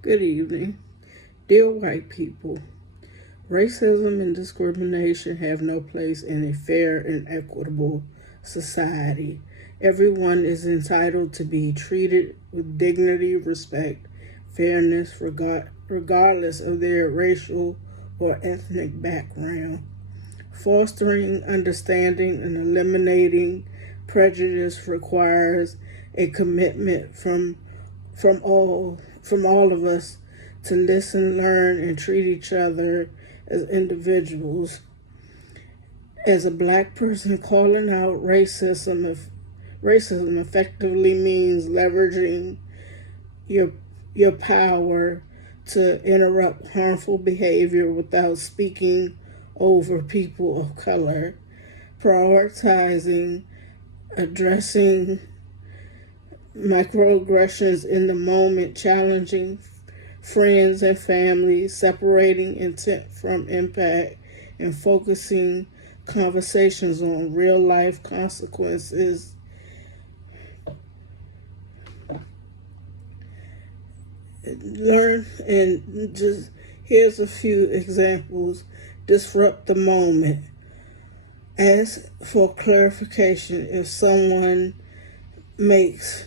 Good evening. Dear white people, racism and discrimination have no place in a fair and equitable society. Everyone is entitled to be treated with dignity, respect, fairness, regardless of their racial or ethnic background. Fostering understanding and eliminating prejudice requires a commitment from all of us to listen, learn, and treat each other as individuals. As a black person, calling out racism effectively means leveraging your your power to interrupt harmful behavior without speaking over people of color, prioritizing addressing microaggressions in the moment, challenging friends and family, separating intent from impact, and focusing conversations on real life consequences. Learn and just here's a few examples. Disrupt the moment. Ask for clarification if someone makes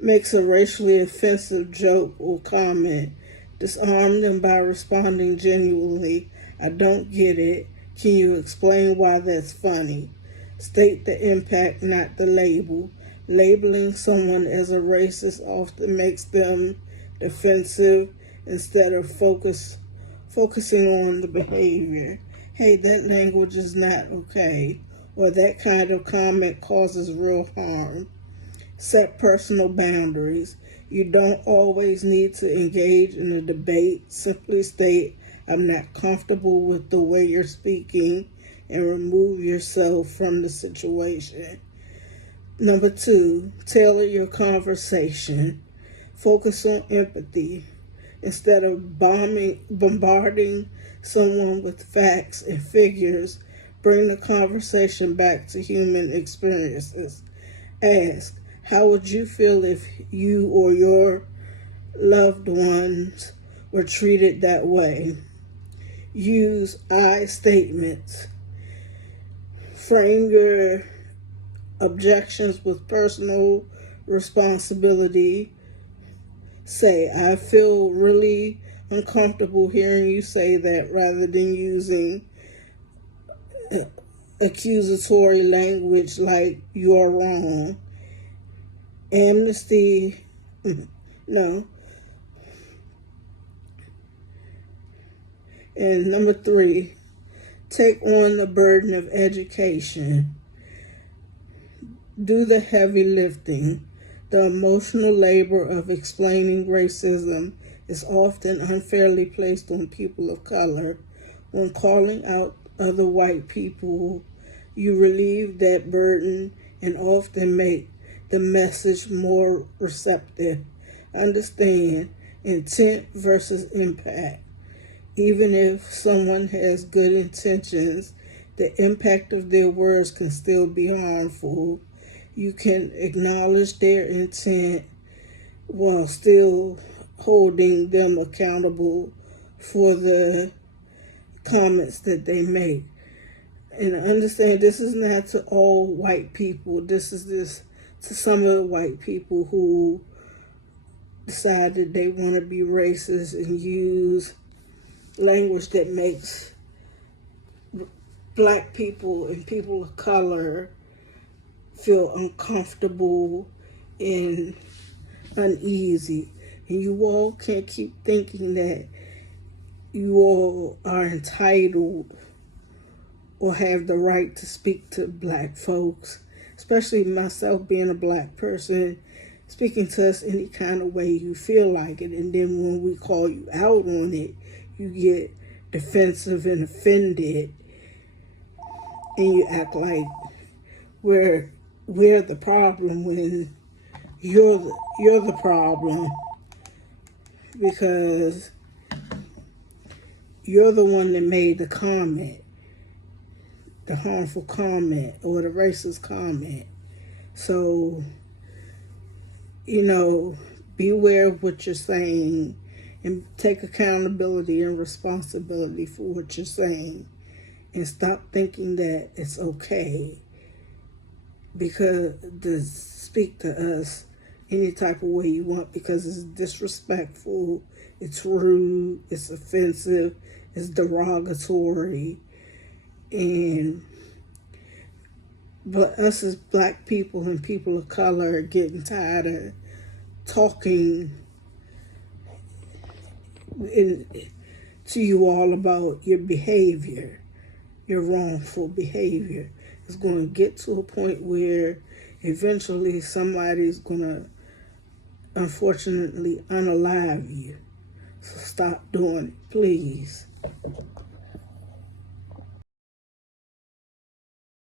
a racially offensive joke or comment. Disarm them by responding genuinely, I don't get it. Can you explain why that's funny? State the impact, not the label. Labeling someone as a racist often makes them defensive instead of focusing on the behavior. Hey, that language is not okay, or that kind of comment causes real harm. Set personal boundaries. You don't always need to engage in a debate. Simply state, I'm not comfortable with the way you're speaking, and remove yourself from the situation. Number 2, tailor your conversation. Focus on empathy. Instead of bombarding someone with facts and figures, bring the conversation back to human experiences. Ask, how would you feel if you or your loved ones were treated that way? Use I statements. Frame your objections with personal responsibility. Say, I feel really uncomfortable hearing you say that, rather than using accusatory language like you're wrong. Amnesty, no. And number 3, take on the burden of education. Do the heavy lifting. The emotional labor of explaining racism is often unfairly placed on people of color. When calling out other white people, you relieve that burden and often make the message more receptive. Understand intent versus impact. Even if someone has good intentions, the impact of their words can still be harmful. You can acknowledge their intent while still holding them accountable for the comments that they make. And understand this is not to all white people. This is to some of the white people who decided they want to be racist and use language that makes black people and people of color feel uncomfortable and uneasy. And you all can't keep thinking that you all are entitled or have the right to speak to black folks, especially myself being a black person, speaking to us any kind of way you feel like it. And then when we call you out on it, you get defensive and offended, and you act like we're the problem when you're the problem, because you're the one that made the comment, the harmful comment or the racist comment. So, Beware of what you're saying and take accountability and responsibility for what you're saying. And stop thinking that it's okay because to speak to us any type of way you want, because it's disrespectful, it's rude, it's offensive, it's derogatory. But us as black people and people of color are getting tired of talking to you all about your behavior, your wrongful behavior. It's going to get to a point where eventually somebody's going to, unfortunately, unalive you. So stop doing it, please.